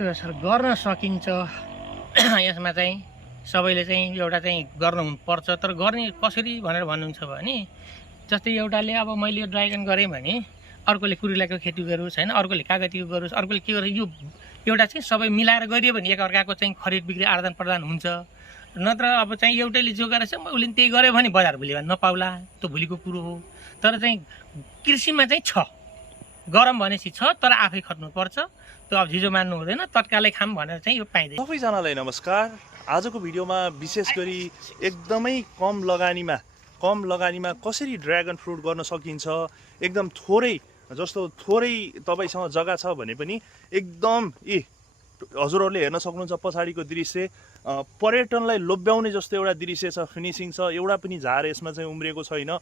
यस्तो सर गर्न सकिन्छ यसमा चाहिँ सबैले चाहिँ एउटा चाहिँ गर्नुपर्छ तर गर्ने कसरी भनेर भन्नुहुन्छ भने जस्तै एउटाले अब मैले यो ड्रागन गरेँ भने अर्कोले कुरिलाको खेती गरोस् हैन अर्कोले कागतीको गरोस् अर्कोले के गरोस् यो एउटा चाहिँ सबै मिलाएर गरियो भने एकअर्काको चाहिँ खरिद बिक्री आदान प्रदान हुन्छ नत्र अब चाहिँ एउटैले जो गरेछ उसले त्यही गर्यो भने बजार भोलि नपाउला त्यो भोलिको कुरो हो तर चाहिँ कृषिमा चाहिँ छ गरम भनेपछि छ तर आफै खट्नुपर्छ त्यो अब झिजो मान्नु हुँदैन तत्कालै खाम भनेर चाहिँ यो पाइँदैन। सबैजनालाई नमस्कार। आजको भिडियोमा विशेष गरी एकदमै कम लगानीमा कसरी ड्र्यागन फ्रुट गर्न सकिन्छ एकदम थोरै तपाईसँग जग्गा छ भने पनि एकदम हजुरहरूले हेर्न सक्नुहुन्छ पछाडिको दृश्य पर्यटनलाई लोभ्याउने जस्तो एउटा दृश्य छ फिनिसिङ छ एउटा पनि झार यसमा चाहिँ उम्रिएको छैन।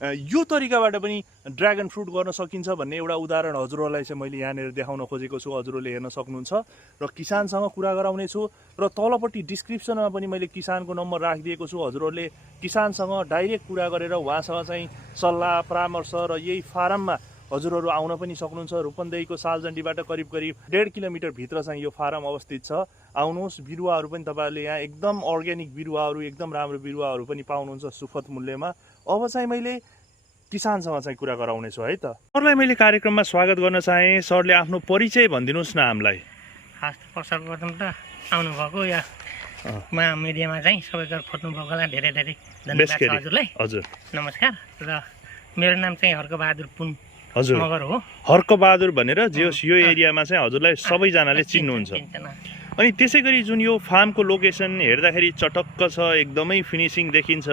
यो तरिकाबाट पनि ड्र्यागन फ्रुट गर्न सकिन्छ भन्ने एउटा उदाहरण हजुरहरूलाई चाहिँ मैले यहाँनिर देखाउन खोजेको छु हजुरहरूले हेर्न सक्नुहुन्छ र किसानसँग कुरा गराउने छु र तलपट्टि डिस्क्रिप्सनमा पनि मैले किसानको नम्बर राखिदिएको छु हजुरहरूले किसानसँग डाइरेक्ट कुरा गरेर उहाँसँग चाहिँ सल्लाह परामर्श र यही फारममा हजुरहरू आउन पनि सक्नुहुन्छ। रूपन्देहीको सालजण्डीबाट करिब 1.5 किलोमिटर भित्र चाहिँ यो फारम अवस्थित छ। आउनुहोस् बिरुवाहरू पनि तपाईँहरूले यहाँ एकदम अर्ग्यानिक बिरुवाहरू एकदम राम्रो बिरुवाहरू पनि पाउनुहुन्छ सुपथ मूल्यमा। अब चाहिँ मैले किसानसँग चाहिँ कुरा गराउने छु है त। सरलाई मैले कार्यक्रममा स्वागत गर्न चाहे सरले आफ्नो परिचय भनिदिनुहोस् न हामीलाई। सर्वप्रथम त आउनुभएको या मिडियामा चाहिँ सबैको खोज्नु भएकोलाई धेरै धेरै धन्यवाद छ हजुरलाई। हजुर नमस्कार र मेरो नाम चाहिँ हर्कबहादुर पुन हजुर मगर हो। हर्कबहादुर भनेर जे यो एरियामा चाहिँ हजुरलाई सबैजनाले चिन्नुहुन्छ। अनि त्यसै गरी जुन यो फार्मको लोकेसन हेर्दाखेरि चटक्क छ एकदमै फिनिसिङ देखिन्छ।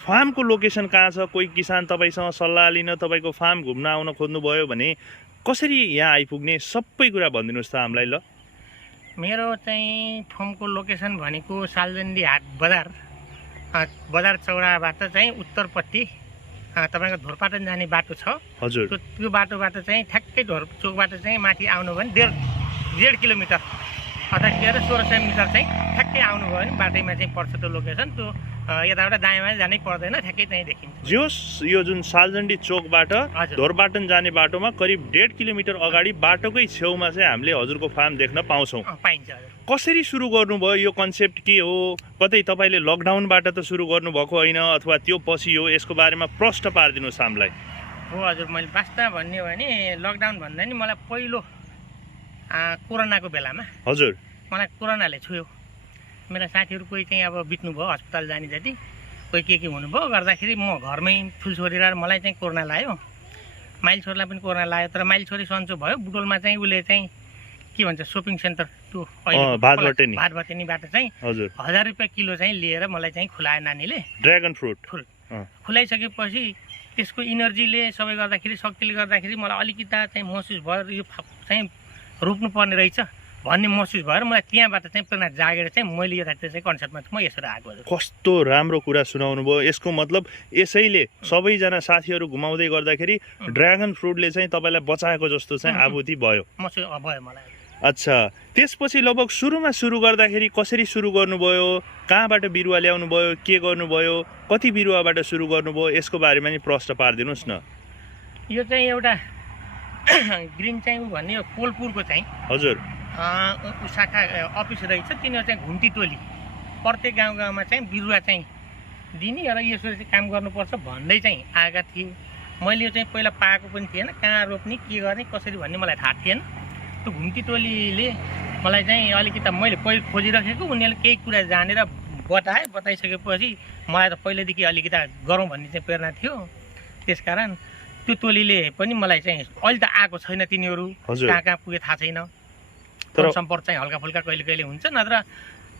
फार्मको लोकेसन कहाँ छ कोही किसान तपाईँसँग सल्लाह लिन तपाईँको फार्म घुम्न आउन खोज्नुभयो भने कसरी यहाँ आइपुग्ने सबै कुरा भनिदिनुहोस् त हामीलाई ल। मेरो चाहिँ फार्मको लोकेसन भनेको सालजण्डी हाट बजार चौडाबाट चाहिँ उत्तरपट्टि तपाईँको धोरपाटन जाने बाटो छ हजुर त्यो बाटोबाट चाहिँ ठ्याक्कै ढोर चोकबाट चाहिँ माथि आउनु भने 1.5 किलोमिटर अर्थात् 1600 मिटर चाहिँ ठ्याक्कै आउनुभयो भने बाटैमा चाहिँ पर्छ त्यो लोकेसन। त्यो यताबाट दायाँमा जानै पर्दैन ठ्याक्कै चाहिँ देखिन्छ। जोस् यो जुन सालजण्डी चोकबाट धोरपाटन जाने बाटोमा करिब 1.5 किलोमिटर अगाडि बाटोकै छेउमा चाहिँ हामीले हजुरको फार्म देख्न पाउँछौँ। पाइन्छ हजुर। कसरी सुरु गर्नुभयो यो कन्सेप्ट के हो कतै तपाईँले लकडाउनबाट त सुरु गर्नुभएको होइन अथवा त्यो पछि हो यसको बारेमा प्रश्न पारिदिनुहोस् हामीलाई। हो हजुर मैले वास्तव भन्ने हो भने लकडाउन भन्दा नि मलाई पहिलो कोरोनाको बेलामा हजुर मलाई कोरोनाले छुयो। मेरा साथीहरू कोही चाहिँ अब बित्नुभयो अस्पताल जाने जति कोही के हुनुभयो गर्दाखेरि म घरमै फुल छोडेर मलाई चाहिँ कोरोना लाग्यो। माइल छोरीलाई पनि कोरोना लाग्यो तर माइल छोरी सन्चो भयो। बुटोलमा चाहिँ उसले चाहिँ के भन्छ सपिङ सेन्टर त्यो भातबटेनीबाट चाहिँ 1000 रुपियाँ किलो चाहिँ लिएर मलाई चाहिँ खुलायो नानीले ड्र्यागन फ्रुट खुलाइसकेपछि त्यसको इनर्जीले सबै गर्दाखेरि शक्तिले गर्दाखेरि मलाई अलिकति चाहिँ महसुस भयो यो चाहिँ रोप्नुपर्ने रहेछ भन्ने महसुस भएर मलाई त्यहाँबाट चाहिँ प्रेरणा जागेर चाहिँ मैले यतातिर चाहिँ कन्सेप्टमा म यसरी आएको। कस्तो राम्रो कुरा सुनाउनु भयो। यसको मतलब यसैले सबैजना साथीहरू घुमाउँदै गर्दाखेरि ड्र्यागन फ्रुटले चाहिँ तपाईँलाई बचाएको जस्तो चाहिँ आभूति भयो मलाई। अच्छा त्यसपछि लगभग सुरु गर्दाखेरि कसरी सुरु गर्नुभयो कहाँबाट बिरुवा ल्याउनु भयो के गर्नुभयो कति बिरुवाबाट सुरु गर्नुभयो यसको बारेमा नि प्रश्न पारिदिनुहोस् न। यो चाहिँ एउटा ग्रिन चाहिँ भन्ने यो कोलपुरको चाहिँ हजुर शाखा अफिस रहेछ तिनीहरू चाहिँ घुम्ती टोली प्रत्येक गाउँमा चाहिँ बिरुवा चाहिँ दिने र यसरी चाहिँ काम गर्नुपर्छ भन्दै चाहिँ आएका थिए। मैले यो चाहिँ पहिला पाएको पनि थिएन कहाँ रोप्ने के गर्ने कसरी भन्ने मलाई थाहा थिएन। त्यो घुम्ती टोलीले मलाई चाहिँ अलिकति मैले पहिले खोजिराखेको उनीहरूले केही कुरा जानेर बताइसकेपछि मलाई त पहिल्यैदेखि अलिकति गरौँ भन्ने चाहिँ प्रेरणा थियो। त्यसकारण त्यो टोलीले पनि मलाई चाहिँ अहिले त आएको छैन तिनीहरू कहाँ पुगे थाहा छैन तर सम्पर्क चाहिँ हल्का फुल्का कहिले हुन्छ नत्र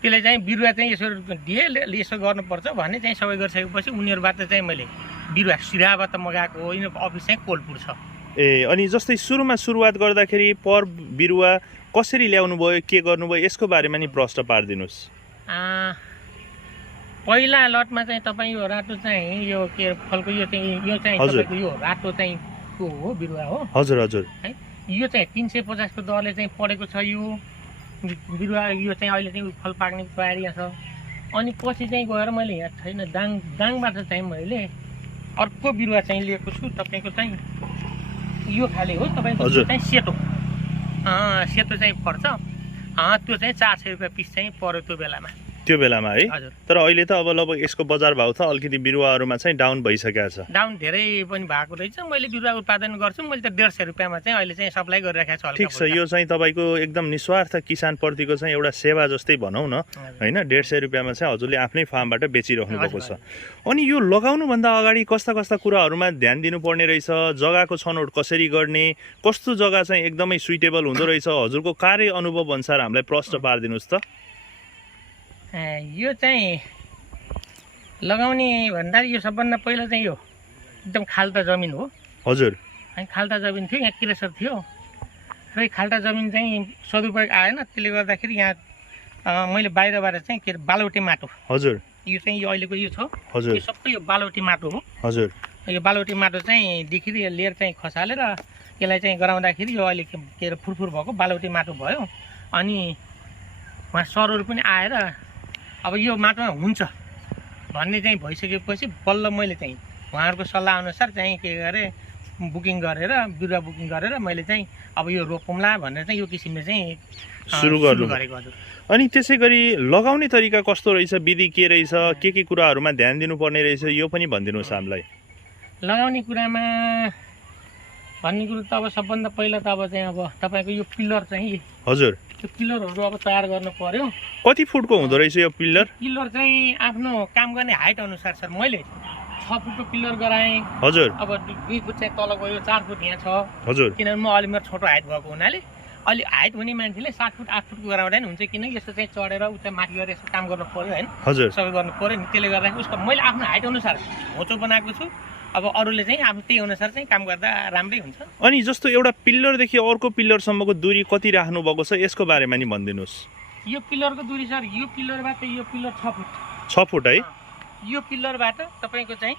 त्यसले चाहिँ बिरुवा चाहिँ यसो दिए यसो गर्नुपर्छ भन्ने चाहिँ सबै गरिसकेपछि उनीहरूबाट चाहिँ मैले बिरुवा सिराबाट मगाएको हो। यिनीहरूको अफिस चाहिँ कोलपुर छ। अनि जस्तै सुरुवात गर्दाखेरि पर बिरुवा कसरी ल्याउनु भयो के गर्नुभयो यसको बारेमा नि प्रश्न पारिदिनुहोस्। पहिला लटमा चाहिँ तपाईँ यो रातो चाहिँ यो के फलको यो चाहिँ तपाईँको यो रातो चाहिँ को हो बिरुवा हो हजुर हजुर है यो चाहिँ 350 को दरले चाहिँ परेको छ। यो बिरुवा यो चाहिँ अहिले चाहिँ फल पाक्ने तयारी छ। अनि पछि चाहिँ गएर मैले यहाँ छैन दाङबाट चाहिँ मैले अर्को बिरुवा चाहिँ लिएको छु। तपाईँको चाहिँ यो खाले हो तपाईँको चाहिँ सेतो सेतो चाहिँ पर्छ त्यो चाहिँ 400 रुपियाँ पिस चाहिँ पर्यो त्यो बेलामा है। हजुर। तर अहिले त अब लगभग यसको बजार भाउ त अलिकति बिरुवाहरूमा चाहिँ डाउन भइसकेको छ। डाउन धेरै पनि भएको रहेछ। मैले बिरुवा उत्पादन गर्छु, मैले त 150 रुपियाँमा चाहिँ अहिले चाहिँ सप्लाई गरिराखेको छु। ठिक छ, यो चाहिँ तपाईँको एकदम निस्वार्थ किसानप्रतिको चाहिँ एउटा सेवा जस्तै भनौँ न होइन। 150 रुपियाँमा चाहिँ हजुरले आफ्नै फार्मबाट बेचिराख्नु भएको छ। अनि यो लगाउनुभन्दा अगाडि कस्ता कस्ता कुराहरूमा ध्यान दिनुपर्ने रहेछ, जग्गाको छनौट कसरी गर्ने, कस्तो जग्गा चाहिँ एकदमै सुइटेबल हुँदो रहेछ, हजुरको कार्य अनुभव अनुसार हामीलाई प्रश्न पारिदिनुहोस् त। यो चाहिँ लगाउने भन्दा यो सबभन्दा पहिला चाहिँ यो एकदम खाल्टा जमिन हो। हजुर। अनि खाल्टा जमिन थियो, यहाँ क्रेसर थियो र खाल्टा जमिन चाहिँ सदुपयोग आएन, त्यसले गर्दाखेरि यहाँ मैले बाहिरबाट चाहिँ के अरे बालौटे माटो। हजुर। यो चाहिँ यो अहिलेको यो छ। हजुर। यो सबै यो बालौटे माटो हो। हजुर। यो बालौटे माटो चाहिँ देखि लिएर चाहिँ खसालेर यसलाई चाहिँ गराउँदाखेरि यो अहिले के अरे फुरफुर भएको बालौटे माटो भयो। अनि उहाँ सरहरू पनि आएर अब यो माटोमा हुन्छ भन्ने चाहिँ भइसकेपछि बल्ल मैले चाहिँ उहाँहरूको सल्लाह अनुसार चाहिँ के गरे बुकिङ गरेर बिरुवा बुकिङ गरेर मैले चाहिँ अब यो रोपौँला भनेर चाहिँ यो किसिमले चाहिँ सुरु गरेको। हजुर। अनि त्यसै गरी लगाउने तरिका कस्तो रहेछ, विधि के रहेछ, के कुराहरूमा ध्यान दिनुपर्ने रहेछ, यो पनि भनिदिनुहोस् हामीलाई। लगाउने कुरामा भन्ने कुरो त अब सबभन्दा पहिला त अब चाहिँ अब तपाईँको यो पिलर चाहिँ हजुर त्यो पिलरहरू अब तयार गर्नु पर्यो। कति फुटको हुँदो रहेछ यो पिलर? पिलर चाहिँ आफ्नो काम गर्ने हाइट अनुसार सर मैले 6 फुटको पिलर गराएँ। हजुर। अब 2 फुट चाहिँ तल गयो, 4 फुट यहाँ छ। हजुर। किनभने म अलि मेरो छोटो हाइट भएको हुनाले अलि हाइट हुने मान्छेले 7 फुट 8 फुटको गराउँदा नि हुन्छ, किनकि यस्तो चाहिँ चढेर उता माथि गरेर यस्तो काम गर्नु पर्यो होइन। हजुर। सबै गर्नु पर्यो नि, त्यसले गर्दाखेरि उसको मैले आफ्नो हाइट अनुसार होचो बनाएको छु। अब अरूले चाहिँ आफ्नो त्यही अनुसार चाहिँ काम गर्दा राम्रै हुन्छ। अनि जस्तो एउटा पिल्लरदेखि अर्को पिल्लरसम्मको दूरी कति राख्नु भएको छ, यसको बारेमा नि भनिदिनुहोस्। यो पिल्लरको दूरी सर यो पिल्लरबाट यो पिल्लर 6 फुट। 6 फुट है। यो पिल्लरबाट तपाईँको चाहिँ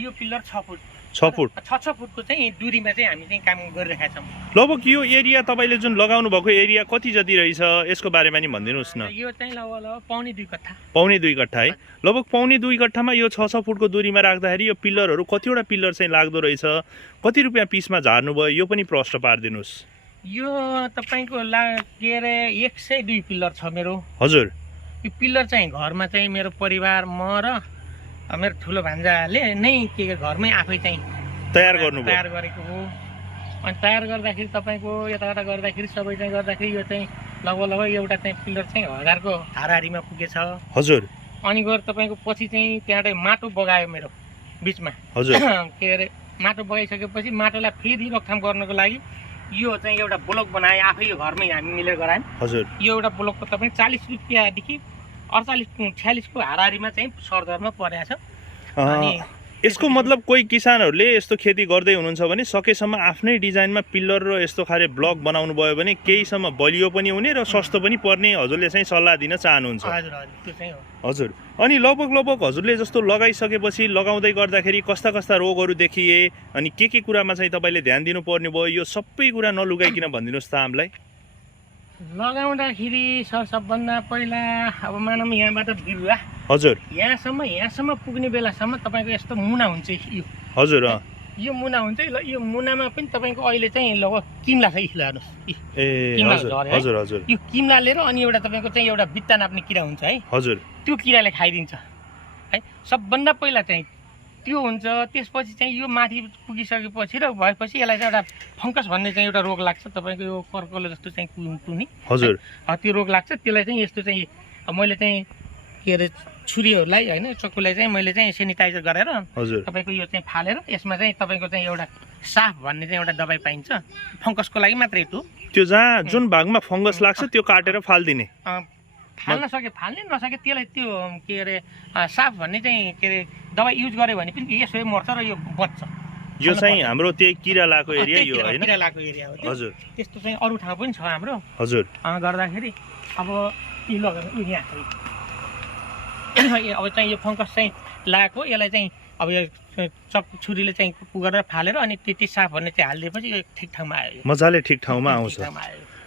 यो पिल्लर 6 फुट। 6 फुट 6 फुटको चाहिँ दूरीमा चाहिँ हामी चाहिँ काम गरिरहेका छौँ। लगभग यो एरिया तपाईँले जुन लगाउनु भएको एरिया कति जति रहेछ, यसको बारेमा नि भनिदिनुहोस् न। यो चाहिँ लगभग पौने 2 कट्ठा। पौने 2 कट्ठा है। लगभग पौने 2 कट्ठामा यो 6 फुटको दूरीमा राख्दाखेरि यो पिल्लरहरू कतिवटा पिल्लर चाहिँ लाग्दो रहेछ, कति रुपियाँ पिसमा झार्नुभयो, यो पनि प्रश्न पारिदिनुहोस्। यो तपाईँको के अरे 102 पिल्लर छ मेरो। हजुर। यो पिल्लर चाहिँ घरमा चाहिँ मेरो परिवार म र मेरो ठुलो भान्जाले नै के घरमै आफै चाहिँ तयार गर्नुभयो। तयार गरेको हो। अनि तयार गर्दाखेरि तपाईँको यताबाट गर्दाखेरि सबै चाहिँ गर्दाखेरि यो चाहिँ लगभग एउटा चाहिँ पिल्लर चाहिँ 1000 को हाराहारीमा पुगेछ। हजुर। अनि गएर तपाईँको पछि चाहिँ त्यहाँबाट माटो बगायो मेरो बिचमा। हजुर। के अरे माटो बगाइसकेपछि माटोलाई फेरि रोकथाम गर्नको लागि यो चाहिँ एउटा ब्लक बनाएँ आफै, यो घरमै हामी मिलेर गरायौँ। हजुर। यो एउटा ब्लकको तपाईँ 40 रुपियाँदेखि 48-46 को हाराहारीमा चाहिँ सरदरमा परेको छ। अनि यसको मतलब कोही किसानहरूले यस्तो खेती गर्दै हुनुहुन्छ भने सकेसम्म आफ्नै डिजाइनमा पिल्लर र यस्तो खाले ब्लक बनाउनु भयो भने केहीसम्म बलियो पनि हुने र सस्तो पनि पर्ने हजुरले चाहिँ सल्लाह दिन चाहनुहुन्छ। हजुर हजुर त्यो चाहिँ हो। हजुर। अनि लगभग हजुरले जस्तो लगाइसकेपछि लगाउँदै गर्दाखेरि कस्ता कस्ता रोगहरू देखिए, अनि के कुरामा चाहिँ तपाईँले ध्यान दिनुपर्ने भयो, यो सबै कुरा नलुगाइकन भनिदिनुहोस् त हामीलाई। लगाउँदाखेरि सर सबभन्दा पहिला अब मानौँ यहाँबाट बिरुवा हजुर यहाँसम्म पुग्ने बेलासम्म तपाईँको यस्तो मुना हुन्छ यो। हजुर। यो मुना हुन्छ यो मुनामा पनि तपाईँको अहिले चाहिँ लगभग किम्ला छ। हेर्नुहोस् ए हजुर हजुर। यो किम्ला लिएर अनि एउटा तपाईँको चाहिँ एउटा बित्ता नाप्ने किरा हुन्छ है। हजुर। त्यो किराले खाइदिन्छ है सबभन्दा पहिला चाहिँ त्यो हुन्छ। त्यसपछि चाहिँ यो माथि पुगिसकेपछि र भएपछि यसलाई चाहिँ एउटा फङ्गस भन्ने चाहिँ एउटा रोग लाग्छ तपाईँको यो कर्कलो जस्तो चाहिँ कुनी। हजुर। त्यो रोग लाग्छ, त्यसलाई चाहिँ यस्तो चाहिँ मैले चाहिँ के अरे छुरीहरूलाई होइन चक्कुलाई चाहिँ मैले चाहिँ सेनिटाइजर गरेर तपाईँको यो चाहिँ फालेर यसमा चाहिँ तपाईँको चाहिँ एउटा साफ भन्ने चाहिँ एउटा दबाई पाइन्छ फङ्गसको लागि मात्रै। त्यो जहाँ जुन भागमा फङ्गस लाग्छ त्यो काटेर फालिदिने, फाल्न सके फाल्ने, नसके त्यसलाई त्यो के अरे साफ भन्ने चाहिँ के अरे दबाई युज गर्यो भने पनि यसो मर्छ र यो बच्छ। यो चाहिँ हाम्रो त्यही किरा लागेको एरिया यो होइन? किरा लागेको एरिया हो। हजुर। त्यस्तो चाहिँ अरू ठाउँ पनि छ हाम्रो। हजुर। गर्दाखेरि अब यो लगेर यहाँ अब चाहिँ यो फङ्गस चाहिँ लागेको यसलाई चाहिँ अब यो छुरीले चाहिँ गरेर फालेर अनि त्यति साफ भन्ने चाहिँ हालिदिएपछि यो ठिक ठाउँमा आयो, मजाले ठिक ठाउँमा आउँछ।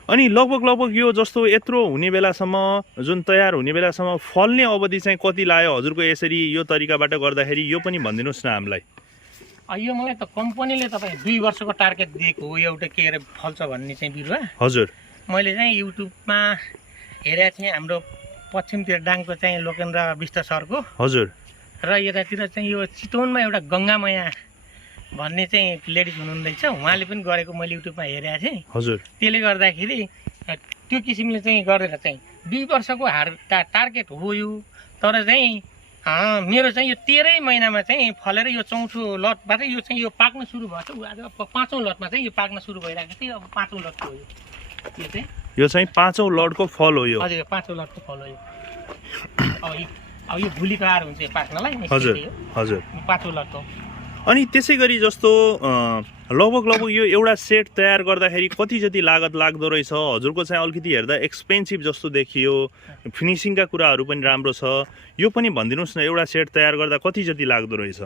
अनि लगभग यो जस्तो यत्रो हुने बेलासम्म जुन तयार हुने बेलासम्म फल्ने अवधि चाहिँ कति लाग्यो हजुरको यसरी यो तरिकाबाट गर्दाखेरि, यो पनि भनिदिनुहोस् न हामीलाई। यो मलाई त कम्पनीले तपाईँ 2 वर्षको टार्गेट दिएको हो एउटा के अरे फल्छ भन्ने चाहिँ बिरुवा। हजुर मैले चाहिँ युट्युबमा हेरेको थिएँ हाम्रो पश्चिमतिर डाङको चाहिँ लोकेन्द्र विष्ट सरको। हजुर र यतातिर चाहिँ यो चितवनमा एउटा गङ्गामया भन्ने चाहिँ लेडिज हुनुहुँदैछ, उहाँले पनि गरेको मैले युट्युबमा हेरेको थिएँ। हजुर त्यसले गर्दाखेरि त्यो किसिमले चाहिँ गरेर चाहिँ 2 वर्षको टार्गेट हो यो। तर चाहिँ मेरो चाहिँ यो 13 महिनामा चाहिँ फलेर यो चौथो लटबाट यो चाहिँ यो पाक्न सुरु भएको छ। आज 5औँ लटमा चाहिँ यो पाक्न सुरु भइरहेको थियो। अब 5औँ लटको हो यो चाहिँ 5औँ लटको फल हो यो। हजुर 5औँ लटको फल हो यो। अब यो भोलि तयार हुन्छ यो पाक्नलाई। हजुर हजुर 5औँ लटको। अनि त्यसै गरी जस्तो लगभग यो एउटा सेट तयार गर्दाखेरि कति जति लागत लाग्दो रहेछ? हजुरको चाहिँ अलिकति हेर्दा एक्सपेन्सिभ जस्तो देखियो, फिनिसिङका कुराहरू पनि राम्रो छ, यो पनि भनिदिनुहोस् न, एउटा सेट तयार गर्दा कति जति लाग्दो रहेछ?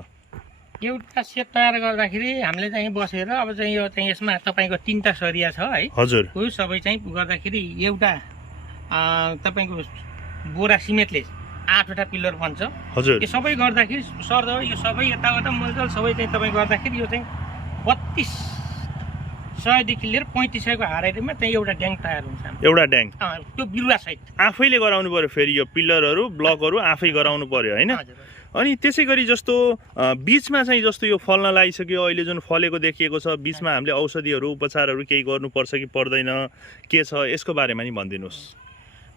एउटा सेट तयार गर्दाखेरि हामीले चाहिँ बसेर अब चाहिँ यो चाहिँ यसमा तपाईँको 3टा सरिया छ है। हजुर यो सबै चाहिँ गर्दाखेरि एउटा तपाईँको बोरा सिमेन्टले 8वटा पिलर बन्छ। हजुर यो सबै गर्दाखेरि सर्द यो सबै यताउता मलजल सबै चाहिँ तपाईँ गर्दाखेरि यो चाहिँ 3200 देखि लिएर 3500 को हाराइमा चाहिँ एउटा ड्याङ तयार हुन्छ। एउटा ड्याङ त्यो बिरुवा सहित आफैले गराउनु पर्यो, फेरि यो पिलरहरू ब्लकहरू आफै गराउनु पर्यो होइन? अनि त्यसै गरी जस्तो बीचमा चाहिँ जस्तो यो फल्न लागिसक्यो, अहिले जुन फलेको देखिएको छ, बीचमा हामीले औषधिहरू उपचारहरू केही गर्नुपर्छ कि पर्दैन, के छ यसको बारेमा नि भनिदिनुहोस्।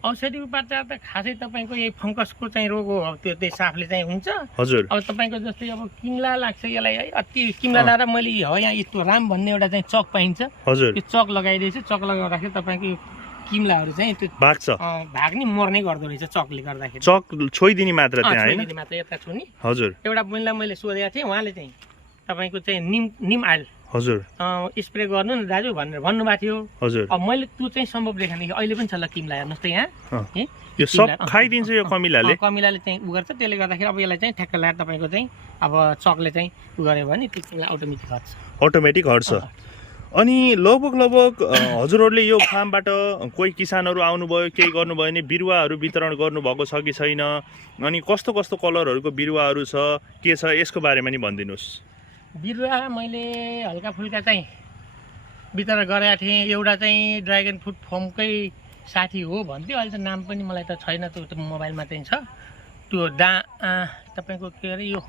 औषधि उपचार त खासै तपाईँको यही फङ्गसको चाहिँ रोग हो, अब त्यो साफले चाहिँ हुन्छ। हजुर अब तपाईँको जस्तै अब किम्ला लाग्छ यसलाई है, अति किम्ला लाएर मैले यहाँ यस्तो राम भन्ने एउटा चाहिँ चक पाइन्छ। हजुर त्यो चक लगाइदिएछु। चक लगाउँदाखेरि तपाईँको किम्लाहरू चाहिँ त्यो भाग्छ, भाग्ने मर्ने गर्दो रहेछ चकले गर्दाखेरि। चक छोइदिने मात्र त्यहाँ हैन? छोइदिने मात्र यता छुनी। हजुर एउटा बहिनीलाई मैले सोधेको थिएँ, उहाँले चाहिँ तपाईँको चाहिँ निम आइल हजुर स्प्रे गर्नु न दाजु भनेर भन्नुभएको थियो। हजुर अब मैले त्यो चाहिँ सम्भव देखेन कि अहिले पनि छ ल किम्ला हेर्नुहोस् त यहाँ यो सब खाइदिन्छ यो कमिलाले। कमिलाले चाहिँ उ गर्छ, त्यसले गर्दाखेरि अब यसलाई चाहिँ ठ्याक्क ल्याएर तपाईँको चाहिँ अब चकले चाहिँ उ गऱ्यो भने त्यो किम्ला अटोमेटिक हट्छ। अनि लगभग हजुरहरूले यो फार्मबाट कोही किसानहरू आउनुभयो, केही गर्नुभयो भने बिरुवाहरू वितरण गर्नुभएको छ कि छैन? अनि कस्तो कस्तो कलरहरूको बिरुवाहरू छ, के छ यसको बारेमा नि भनिदिनुहोस्। बिरुवा मैले हल्का फुल्का चाहिँ वितरण गरेका थिएँ। एउटा चाहिँ ड्रागन फ्रुट फर्मकै साथी हो भन्थ्यो, अहिले त नाम पनि मलाई त छैन, त्यो मोबाइलमा चाहिँ छ। त्यो तपाईँको के अरे यो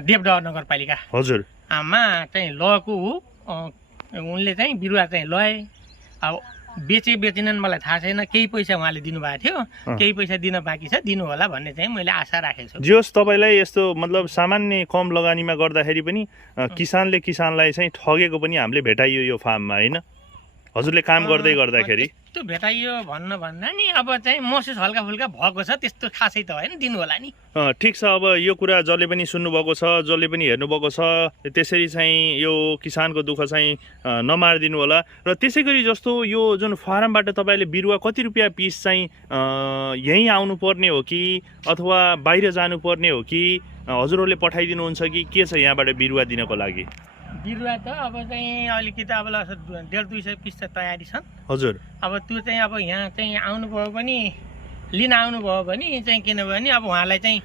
देवडा नगरपालिका हजुर मा चाहिँ लगेको हो। उनले चाहिँ बिरुवा चाहिँ लए। अब बेचेनन् मलाई थाहा छैन, केही पैसा उहाँले दिनुभएको थियो, केही पैसा दिन बाँकी छ, दिनु होला भन्ने चाहिँ मैले आशा राखेको छु। जोस् तपाईँलाई यस्तो मतलब सामान्य कम लगानीमा गर्दाखेरि पनि किसानलाई चाहिँ ठगेको पनि हामीले भेटाइयो यो फार्ममा होइन? हजुरले काम गर्दै गर्दाखेरि त्यो भेटाइयो भन्दा नि अब चाहिँ महसुस हल्का फुल्का भएको छ, त्यस्तो खासै त होइन, दिनु होला नि। ठिक छ। अब यो कुरा जसले पनि सुन्नुभएको छ, जसले पनि हेर्नुभएको छ, त्यसरी चाहिँ यो किसानको दुःख चाहिँ नमारिदिनु होला। र त्यसै गरी जस्तो यो जुन फार्मबाट तपाईँले बिरुवा कति रुपियाँ पिस चाहिँ यहीँ आउनुपर्ने हो कि अथवा बाहिर जानुपर्ने हो कि हजुरहरूले पठाइदिनुहुन्छ कि के छ यहाँबाट बिरुवा दिनको लागि? बिरुवा त अब चाहिँ अलिकति अब 150-200 पिस त तयारी छन्। हजुर अब त्यो चाहिँ अब यहाँ चाहिँ आउनुभयो भने लिन आउनुभयो भने चाहिँ किनभने अब उहाँलाई चाहिँ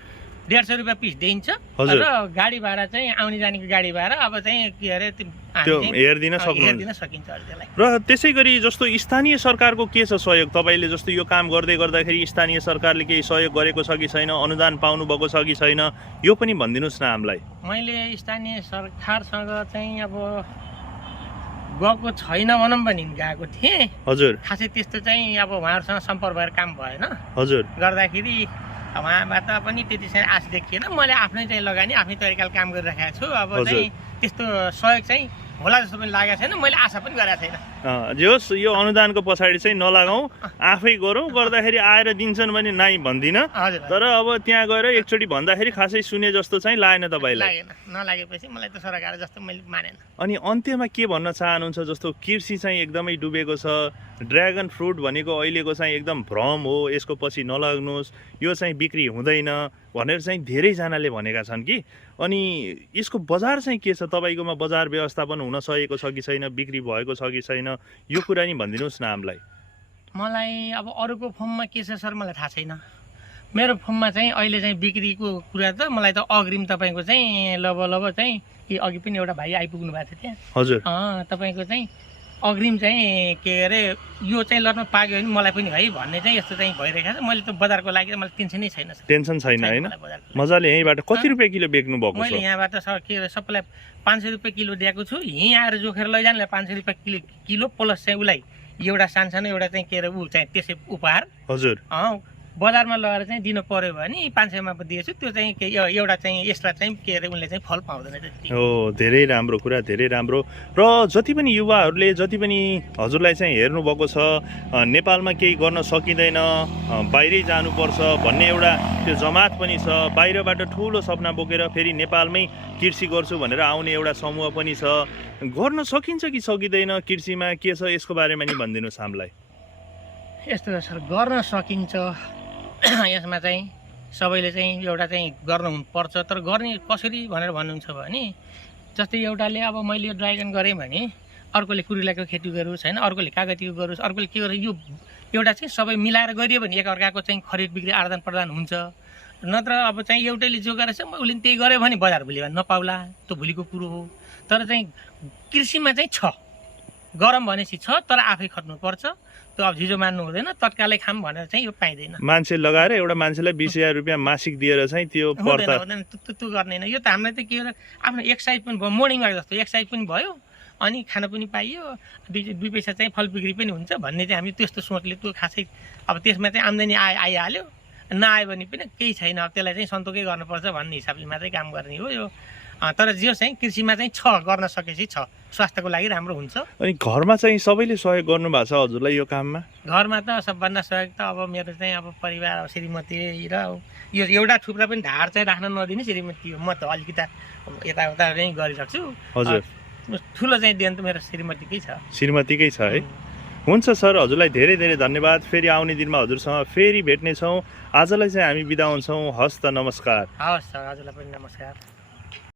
150 रुपियाँ पिस दिइन्छ र गाडी भाडा चाहिँ आउने जानेको गाडी भाडा अब चाहिँ के अरे त्यो हेर्दिन सकिन्छ त्यसलाई। र त्यसै गरी जस्तो स्थानीय सरकारको के छ सहयोग? तपाईँले जस्तो यो काम गर्दै गर्दाखेरि स्थानीय सरकारले केही सहयोग गरेको छ कि छैन, अनुदान पाउनु भएको छ कि छैन, यो पनि भनिदिनुहोस् न हामीलाई। मैले स्थानीय सरकारसँग चाहिँ अब गएको छैन भनौँ भने गएको थिएँ। हजुर खासै त्यस्तो चाहिँ अब उहाँहरूसँग सम्पर्क भएर काम भएन। हजुर गर्दाखेरि उहाँबाट पनि त्यति चाहिँ आश देखिएन। मैले आफ्नै चाहिँ लगानी आफ्नै तरिकाले काम गरिराखेको छु। अब चाहिँ त्यस्तो सहयोग चाहिँ होला जस्तो पनि लागेको छैन, मैले आशा पनि गरेको छैन। जोस् यो अनुदानको पछाडि चाहिँ नलागौँ, आफै गरौँ, गर्दाखेरि आएर दिन्छन् भने नाइ भन्दिनँ, तर अब त्यहाँ गएर एकचोटि भन्दाखेरि खासै सुने जस्तो चाहिँ लागेन तपाईँलाई? लागेन, नलागेपछि मलाई त सरकार जस्तो मैले मानेन। अनि अन्त्यमा के भन्न चाहनुहुन्छ? जस्तो कृषि चाहिँ एकदमै डुबेको छ, ड्र्यागन फ्रुट भनेको अहिलेको चाहिँ एकदम भ्रम हो, यसको पछि नलाग्नुहोस्, यो चाहिँ बिक्री हुँदैन भनेर चाहिँ धेरैजनाले भनेका छन् कि। अनि यसको बजार चाहिँ के छ? तपाईँकोमा बजार व्यवस्थापन हुन सकेको छ कि छैन, बिक्री भएको छ कि छैन, यो कुरा नि भनिदिनुहोस् न हामीलाई। मलाई अब अरूको फर्ममा के छ सर मलाई थाहा छैन। मेरो फर्ममा चाहिँ अहिले चाहिँ बिक्रीको कुरा त मलाई त अग्रिम तपाईँको चाहिँ लब चाहिँ कि अघि पनि एउटा भाइ आइपुग्नु भएको थियो त्यहाँ हजुर तपाईँको चाहिँ अग्रिम चाहिँ के अरे यो चाहिँ लट्न पाक्यो भने मलाई पनि है भन्ने चाहिँ यस्तो चाहिँ भइरहेको छ। मैले त बजारको लागि मलाई टेन्सनै छैन सर, टेन्सन छैन होइन। मजाले यहीँबाट कति रुपियाँ किलो बेच्नु भएको छ? मैले यहाँबाट सर के अरे सबैलाई 500 रुपियाँ किलो दिएको छु। यहीँ आएर जोखेर लैजाने 500 रुपियाँ किलो प्लस चाहिँ उसलाई एउटा सानसानो एउटा चाहिँ के अरे ऊ चाहिँ त्यसै उपहार हजुर बजारमा लगेर चाहिँ दिनु पर्यो भने 500मा दिएछु। त्यो चाहिँ के एउटा चाहिँ एक्स्ट्रा चाहिँ के अरे उनले चाहिँ फल पाउँदैन त्यति हो। धेरै राम्रो कुरा, धेरै राम्रो। र जति पनि युवाहरूले जति पनि हजुरलाई चाहिँ हेर्नुभएको छ नेपालमा केही गर्न सकिँदैन, बाहिरै जानुपर्छ भन्ने एउटा त्यो जमात पनि छ, बाहिरबाट ठुलो सपना बोकेर फेरि नेपालमै कृषि गर्छु भनेर आउने एउटा समूह पनि छ। गर्न सकिन्छ कि सकिँदैन कृषिमा, के छ यसको बारेमा नि भनिदिनुहोस् हामीलाई। यस्तो छ सर, गर्न सकिन्छ। यसमा चाहिँ सबैले चाहिँ एउटा चाहिँ गर्नुपर्छ, तर गर्ने कसरी भनेर भन्नुहुन्छ भने जस्तै एउटाले अब मैले यो ड्रागन गरेँ भने अर्कोले कुरिलाको खेती गरोस् होइन, अर्कोले कागतीको गरोस्, अर्कोले के गरोस्। यो एउटा चाहिँ सबै मिलाएर गरियो भने एकअर्काको चाहिँ खरिद बिक्री आदान प्रदान हुन्छ। नत्र अब चाहिँ एउटैले जो गरेछ उसले त्यही गर्यो भने बजार भोलि नपाउला, त्यो भोलिको कुरो हो। तर चाहिँ कृषिमा चाहिँ छ, गरम भनेपछि छ, तर आफै खट्नुपर्छ। त्यो अब झिजो मान्नु हुँदैन, तत्कालै खाम भनेर चाहिँ यो पाइँदैन। मान्छे लगाएर एउटा मान्छेलाई 20,000 रुपियाँ मासिक दिएर चाहिँ त्यो पर्दा हुँदैन, त्यो गर्दैन। यो त हामीलाई त के हो, आफ्नो एक्सर्साइज पनि भयो, मर्निङ वाक जस्तो एक्सर्साइज पनि भयो, अनि खान पनि पाइयो, दुई पैसा चाहिँ फल बिक्री पनि हुन्छ भन्ने चाहिँ हामी त्यस्तो सोचले त्यो खासै अब त्यसमा चाहिँ आम्दानी आइहाल्यो, नआयो भने पनि केही छैन, अब त्यसलाई चाहिँ सन्तोकै गर्नुपर्छ भन्ने हिसाबले मात्रै काम गर्ने हो यो। तर जो चाहिँ कृषिमा चाहिँ छ, गर्न सकेपछि छ, स्वास्थ्यको लागि राम्रो हुन्छ। अनि घरमा चाहिँ सबैले सहयोग गर्नु भएको छ हजुरलाई यो काममा? घरमा त सबभन्दा सहयोग त अब मेरो चाहिँ अब परिवार, अब श्रीमती र यो एउटा थुप्रा पनि ढाड चाहिँ राख्न नदिने श्रीमती हो। म त अलिकति यताउता नै गरिरहेको छु। हजुर ठुलो चाहिँ देन त मेरो श्रीमतीकै छ। श्रीमतीकै छ है। हुन्छ सर, हजुरलाई धेरै धेरै धन्यवाद। फेरि आउने दिनमा हजुरसँग फेरि भेट्नेछौँ। आजलाई चाहिँ हामी बिदा हुन्छौँ। हस् त, नमस्कार। हवस् सर, हजुरलाई पनि नमस्कार।